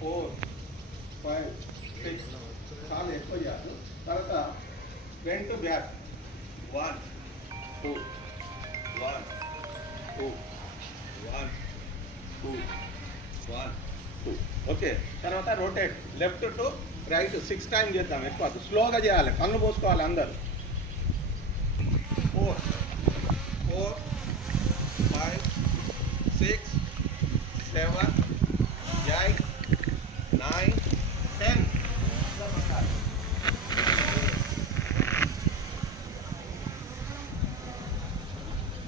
4, 5, 6 చాలా ఎక్కువ చేయాలి. తర్వాత ఫ్రంట్ బ్యాక్ 1, 2, 1, 2, 1, 2, 1, 2. ఓకే. తర్వాత rotate left to right 6 times చేద్దాం. ఎక్కువ స్లోగా చేయాలి, కళ్ళు పోసుకోవాలి అందరు. 4, 4, 5, 6, 7, 8, 9, 10.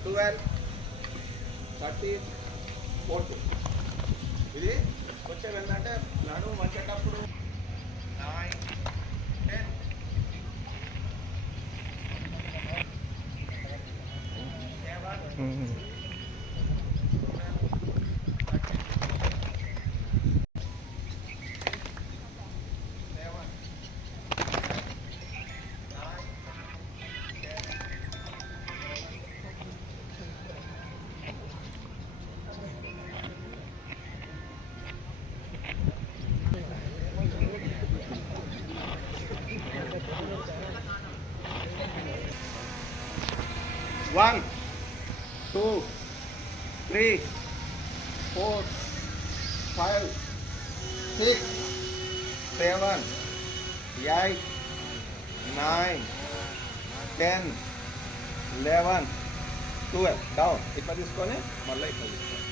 12, 13, 14. ఇది వచ్చేది ఏంటంటే నడుము వచ్చేటప్పుడు 9, 10. One, 2, 3, 4, 5, 6, 7, 8, 9, 10, 11, 12. డౌన్. ఇట్లా తీసుకొని మళ్ళీ ఇట్లా తీసుకోండి.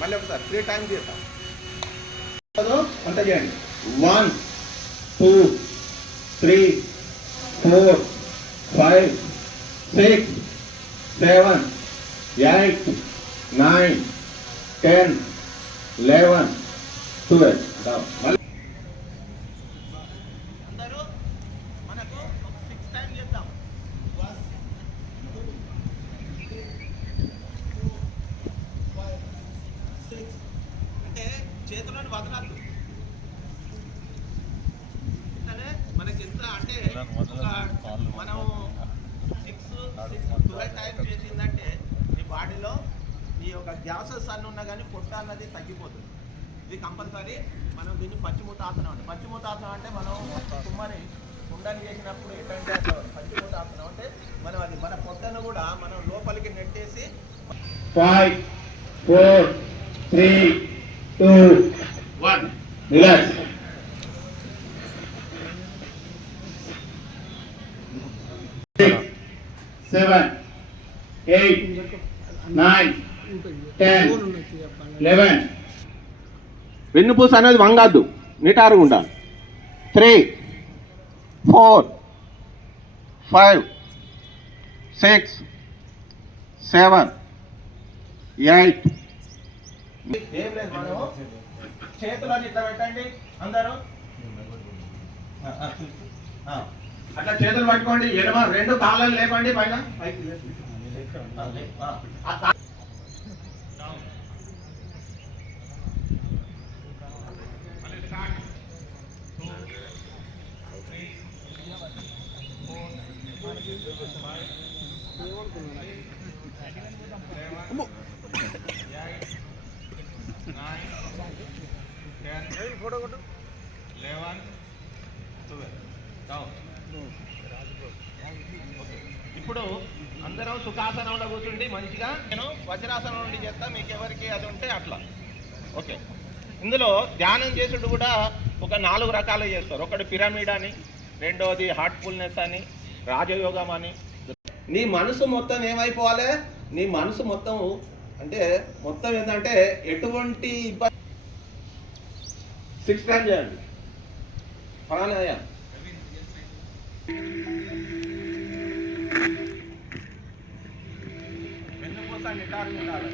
మళ్ళీ ఒకసారి 3 టైమ్స్ చేస్తాం. అంత చేయండి. 1, 2, 3, 4, 5, 6, 7, 8, 9, 10, 11, 12. డౌన్. అందరూ మనకు ఒక 6 టైమ్స్ చేద్దాం. 1, 2, 3, 4, 5, 6. అంటే చేతులను వదలద్దు. అంటే మనకి ఎంత అంటే మనం 12 టైమ్స్ చేసిందంటే మీ బాడీలో ఈ యొక్క గ్యాసెస్ అన్నీ ఉన్నా కానీ పొట్ట అన్నది తగ్గిపోతుంది. ఇది కంపల్సరీ. మనం దీన్ని పచ్చిమూతాసనం అంటే, పచ్చిమూతాసనం అంటే మనం కుమ్మని కుండని చేసినప్పుడు ఏంటంటే పచ్చిమూతాసనం అంటే మనం అది మన పొట్టను కూడా మనం లోపలికి నెట్టేసి 5, 4, 3, 2, 1. రిలాక్స్. 7, 8, 9, 10, 11. వెన్నుపూస అనేది వంగద్దు, నిటారుగా ఉండాలి. 3, 4, 5, 6, 7, 8. ఏం లేదు, మనం చేతులని ఇట్లా పెట్టండి అందరూ. అట్లా చేతులు పట్టుకోండి. ఎడమ 2 కాళ్ళని లేపండి పైన. ఫోటో 11, 12. డౌన్. ఇప్పుడు అందరం సుఖాసనంలో కూర్చుండి మంచిగా. నేను వజ్రాసనం నుండి చేస్తా, మీకు ఎవరికి అది ఉంటే అట్లా. ఓకే. ఇందులో ధ్యానం చేసుడు కూడా ఒక 4 రకాలు చేస్తారు. ఒకటి పిరమిడ్ అని, రెండవది హార్ట్ఫుల్నెస్ అని, రాజయోగం అని. నీ మనసు మొత్తం ఏమైపోవాలి? నీ మనసు మొత్తం అంటే మొత్తం ఏంటంటే ఎటువంటి 6 టైమ్స్ చేయండి. ఫలానా వెన్నుపూస నిటారుగా ఉండాలి.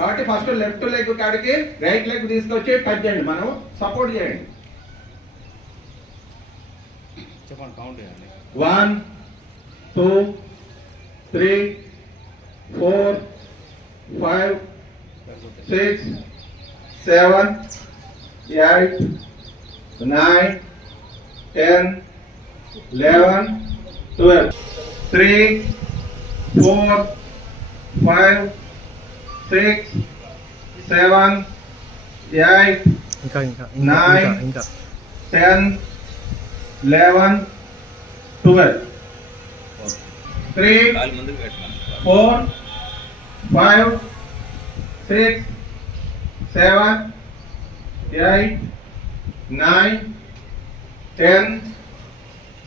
కాబట్టి ఫస్ట్ లెఫ్ట్ లెగ్ కాడికి రైట్ లెగ్ తీసుకొచ్చి టచ్ చేయండి, మనం సపోర్ట్ చేయండి. చెప్పండి, కౌంట్ చేయండి. 1 2 3 4 5 6 7 8 9 10 11 12 3 4 5 6 7 8 9 10 11 12 3 4 5 6 7 8 9 10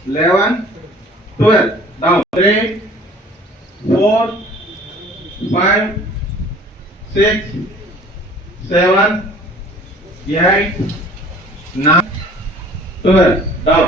11 12 down 3 4 5 6 7 8 9 12 down